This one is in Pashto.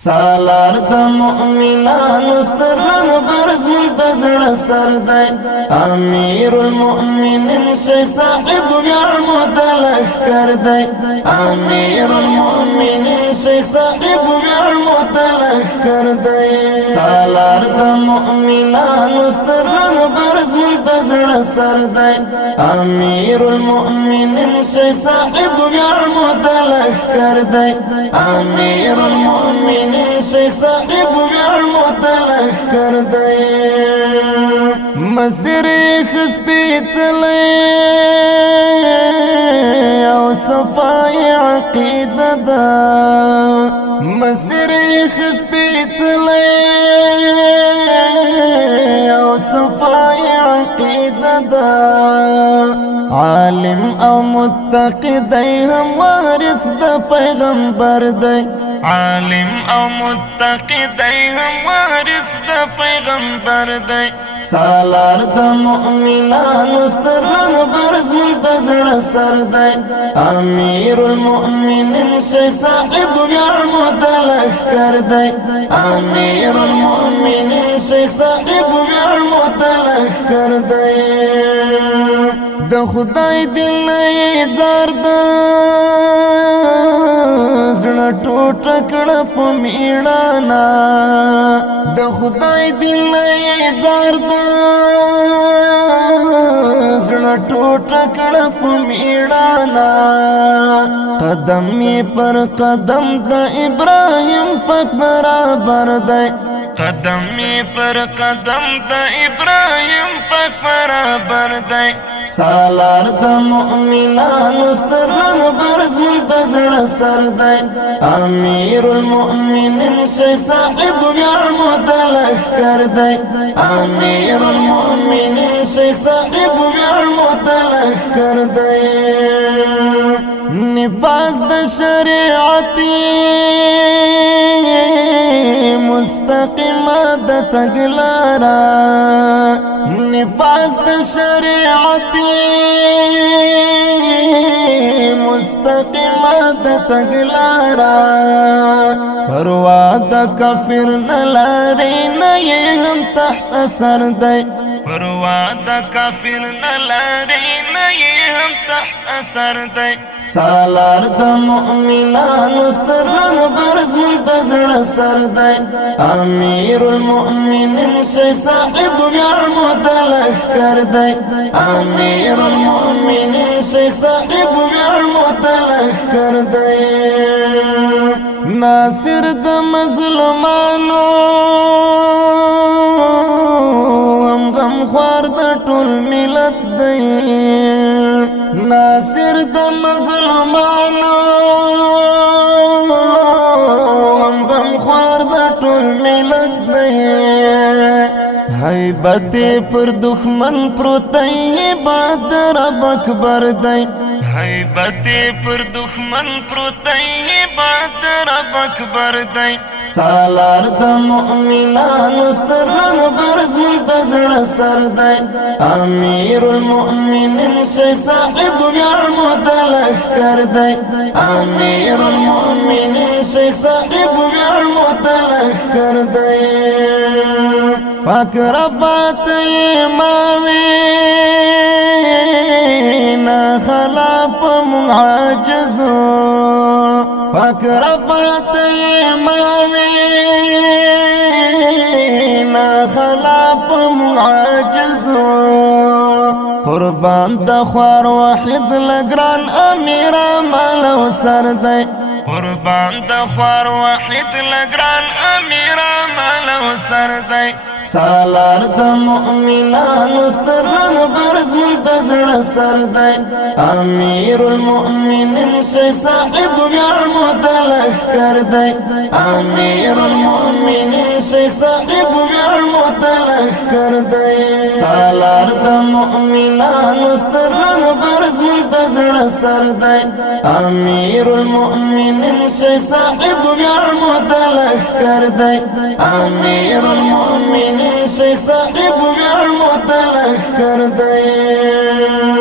سالار د مؤمنانو سترن برز منتظر سر دی امیر المؤمنین شیخ صاحب ویار متلخ کر دی امیر المؤمنین شیخ صاحب ویار متلخ کر دی سالار د مؤمنانو سترن برز منتظر سر دی امیر المؤمنین شیخ صاحب ویار متلخ کر دی امیر المؤمنین شیخ صاحب ویار متلخ کر دی مسیر خسپیڅلی او صفای عقیده دا مسیر خسپیڅلی او صفای عقیده دا عالم او متقی دی هم وارث د پیغمبر دی عالم او متقی دی هم وارث د پیغمبر دی سالار د مؤمنانو سترن برز منتظر سر دی امیر المؤمنین شیخ صاحب ویار متلخ کر دی امیر المؤمنین شیخ صاحب ویار متلخ کر دی د خدای دل نه زار د زړه ټوټه کړه په میړانا د خدای دل نه زار د زړه ټوټه کړه په میړانا قدم پر قدم د ابراهیم پاک برابر دی قدم پر قدم د ابراهیم پاک برابر دی سالار د مؤمنانو سترن برز منتظر سر دی امیر المؤمنین شیخ صاحب ویار متلخ کر دی امیر المؤمنین شیخ صاحب ویار متلخ کر دی نفاذ د شریعتی مستقیمه د تګلارا نفاذ د شریعتی مستقیمه د تګلارا پروا د کافر نلاری نه هم تحت سر دی پروا د کافر نلاری نه هم تحت سر دی سالار د مؤمنانو سترن برز منتظر سر دی امیر المؤمنین شیخ صاحب ویار متلخ کر دی امیر المؤمنین شیخ صاحب ویار متلخ کر دی ناصر د مظلومانو هم غم خوار د ټول ملت دی ناصر د مظلومانو هم غم خوار د ټول ملت دی حیبت پر دښمن پروتی عبادت رب اکبر دی حیبت پر دښمن پروتی عبادت رب اکبر دی سالار د مؤمنانو سترن برز منتظر سر دی امیر المؤمنین شیخ صاحب ویار متلخ کر دی امیر المؤمنین شیخ صاحب ویار متلخ کر دی پاک ربات امامی نا خلاف معاجزو پاک ربات امامی نا خلاف معاجزو قربان د خوار واحد لگران امیر مالو سر دی قربان د خوار واحد لگران امیر مالو سر دی سالار د مؤمنانو سترن برز منتظر سر دی امیر المؤمنین شیخ صاحب ویار متلخ کر دی امیر المؤمنین شیخ صاحب ویار متلخ کر دی سالار د مؤمنانو سترن برز منتظر سر دی امیر المؤمنین شیخ صاحب ویار متلخ کر دی امیر المؤمنین شیخ صاحب ویار متلخ کر دی